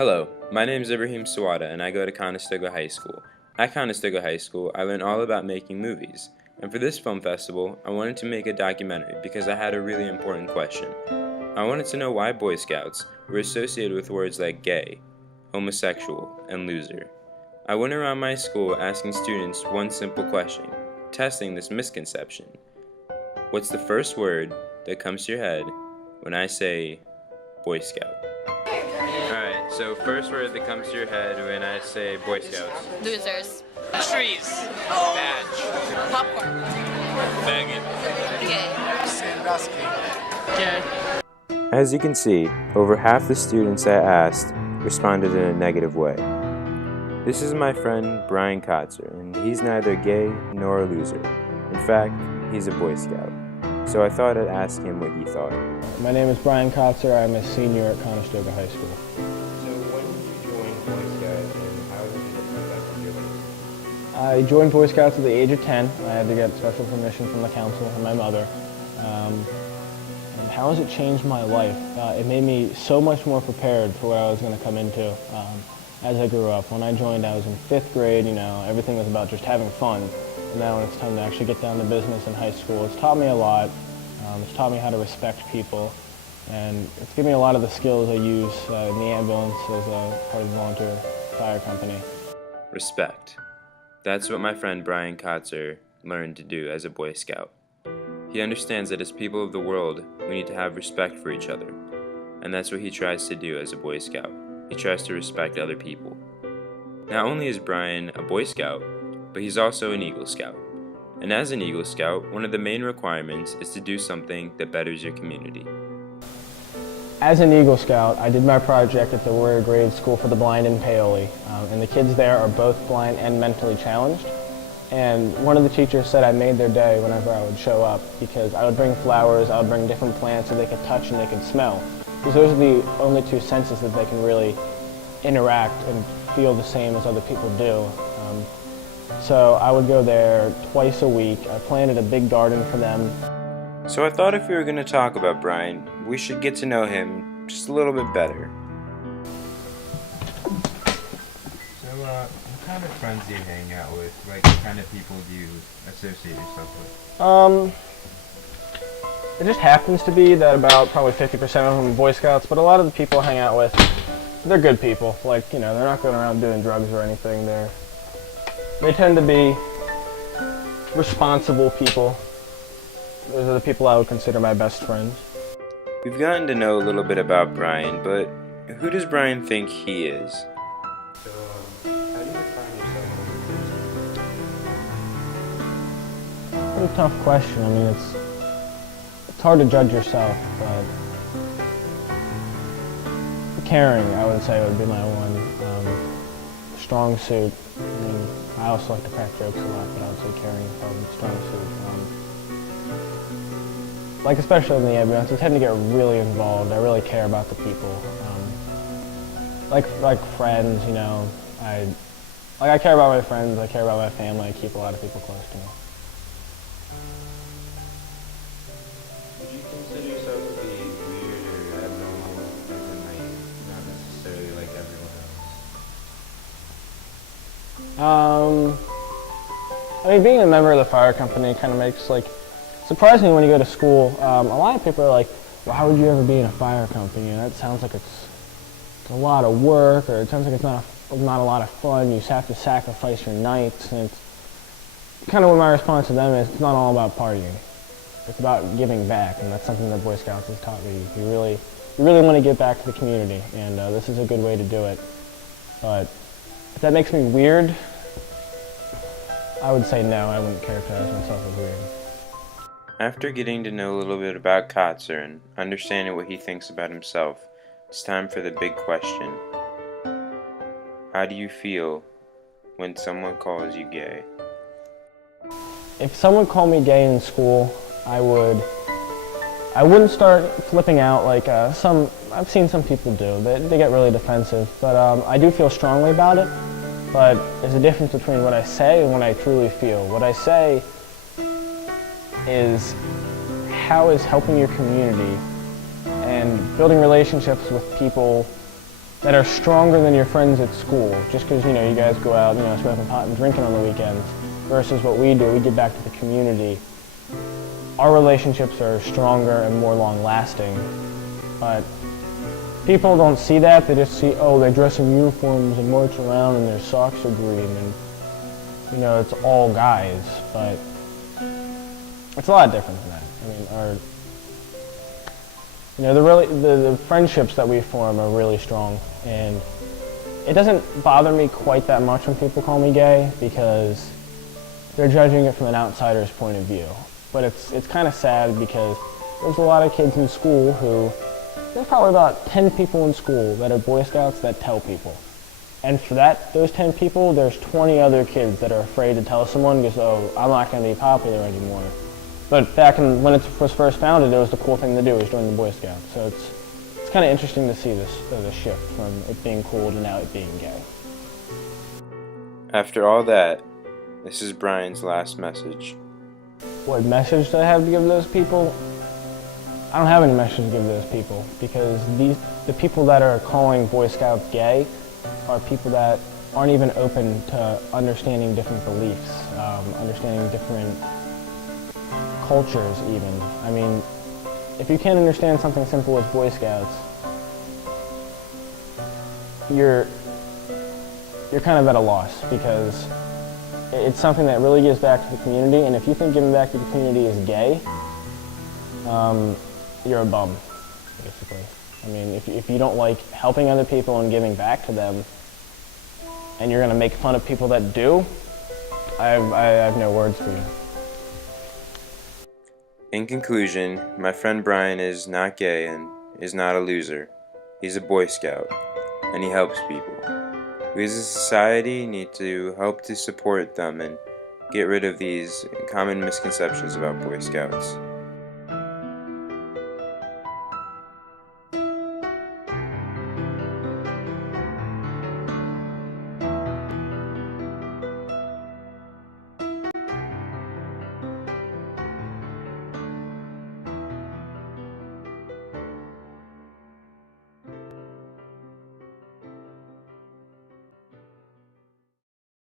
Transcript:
Hello, my name is Ibrahim Souadda and I go to Conestoga High School. At Conestoga High School, I learned all about making movies. And for this film festival, I wanted to make a documentary because I had a really important question. I wanted to know why Boy Scouts were associated with words like gay, homosexual, and loser. I went around my school asking students one simple question, testing this misconception. What's the first word that comes to your head when I say Boy Scout? Alright, so first word that comes to your head when I say Boy Scouts. Losers. Trees. Badge. Popcorn. Faggot. Gay. Sandusky. Gay. As you can see, over half the students I asked responded in a negative way. This is my friend Brian Kotzer, and he's neither gay nor a loser. In fact, he's a Boy Scout. So I thought I'd ask him what he thought. My name is Brian Kotzer. I'm a senior at Conestoga High School. So when did you join Boy Scouts and how did you get that in your life? I joined Boy Scouts at the age of 10. I had to get special permission from the council and my mother. And how has it changed my life? It made me so much more prepared for what I was going to come into as I grew up. When I joined, I was in 5th grade, everything was about just having fun. And now when it's time to actually get down to business in high school, it's taught me a lot. It's taught me how to respect people. And it's given me a lot of the skills I use in the ambulance as a part of the volunteer fire company. Respect. That's what my friend Brian Kotzer learned to do as a Boy Scout. He understands that as people of the world, we need to have respect for each other. And that's what he tries to do as a Boy Scout. He tries to respect other people. Not only is Brian a Boy Scout, but he's also an Eagle Scout. And as an Eagle Scout, one of the main requirements is to do something that betters your community. As an Eagle Scout, I did my project at the Warrior Grade School for the Blind in Paoli. And the kids there are both blind and mentally challenged. And one of the teachers said I made their day whenever I would show up because I would bring flowers, I would bring different plants that they could touch and they could smell. Because those are the only two senses that they can really interact and feel the same as other people do. So I would go there twice a week. I planted a big garden for them. So I thought if we were going to talk about Brian, we should get to know him just a little bit better. So, what kind of friends do you hang out with? Like, what kind of people do you associate yourself with? It just happens to be that about probably 50% of them are Boy Scouts, but a lot of the people I hang out with, they're good people. Like, they're not going around doing drugs or anything. They tend to be responsible people. Those are the people I would consider my best friends. We've gotten to know a little bit about Brian, but who does Brian think he is? So, how do you define yourself as a person? Pretty tough question. I mean, it's hard to judge yourself, but caring, I would say, would be my one. Strong suit. I mean, I also like to crack jokes a lot, but I would say caring is probably strong suit. Like, especially in the ambulance, I tend to get really involved. I really care about the people. Like friends, I care about my friends, I care about my family, I keep a lot of people close to me. Would you consider yourself to be weird or abnormal, as in like not necessarily like everyone else? I mean, being a member of the fire company kind of makes, surprisingly when you go to school, a lot of people are like, why would you ever be in a fire company? That sounds like it's a lot of work, or it sounds like it's not a lot of fun. You just have to sacrifice your nights. And it's kind of what my response to them is, it's not all about partying. It's about giving back, and that's something that Boy Scouts has taught me. You really want to give back to the community, and this is a good way to do it. But if that makes me weird, I would say no, I wouldn't characterize myself as weird. After getting to know a little bit about Kotzer and understanding what he thinks about himself, it's time for the big question. How do you feel when someone calls you gay? If someone called me gay in school, I wouldn't start flipping out like I've seen some people do. They get really defensive, but I do feel strongly about it. But there's a difference between what I say and what I truly feel. What I say is, how is helping your community and building relationships with people that are stronger than your friends at school, just because, you know, you guys go out, you know, smoking pot and drinking on the weekends, versus what we do, we give back to the community. Our relationships are stronger and more long-lasting, but people don't see that. They just see, oh, they dress in uniforms and march around and their socks are green, and, you know, it's all guys, but it's a lot different than that. I mean, you know, the friendships that we form are really strong, and it doesn't bother me quite that much when people call me gay, because they're judging it from an outsider's point of view. But it's kind of sad, because there's a lot of kids in school who, there's probably about 10 people in school that are Boy Scouts that tell people. And for those 10 people, there's 20 other kids that are afraid to tell someone because, oh, I'm not going to be popular anymore. But back when it was first founded, it was the cool thing to do, was join the Boy Scouts. So it's kind of interesting to see the shift from it being cool to now it being gay. After all that, this is Brian's last message. What message do I have to give those people? I don't have any message to give those people, because the people that are calling Boy Scouts gay are people that aren't even open to understanding different beliefs, understanding different cultures even. I mean, if you can't understand something simple as Boy Scouts, you're kind of at a loss, because it's something that really gives back to the community, and if you think giving back to the community is gay, you're a bum, basically. I mean, if you don't like helping other people and giving back to them, and you're going to make fun of people that do, I have no words for you. In conclusion, my friend Brian is not gay and is not a loser. He's a Boy Scout, and he helps people. We as a society need to help to support them and get rid of these common misconceptions about Boy Scouts.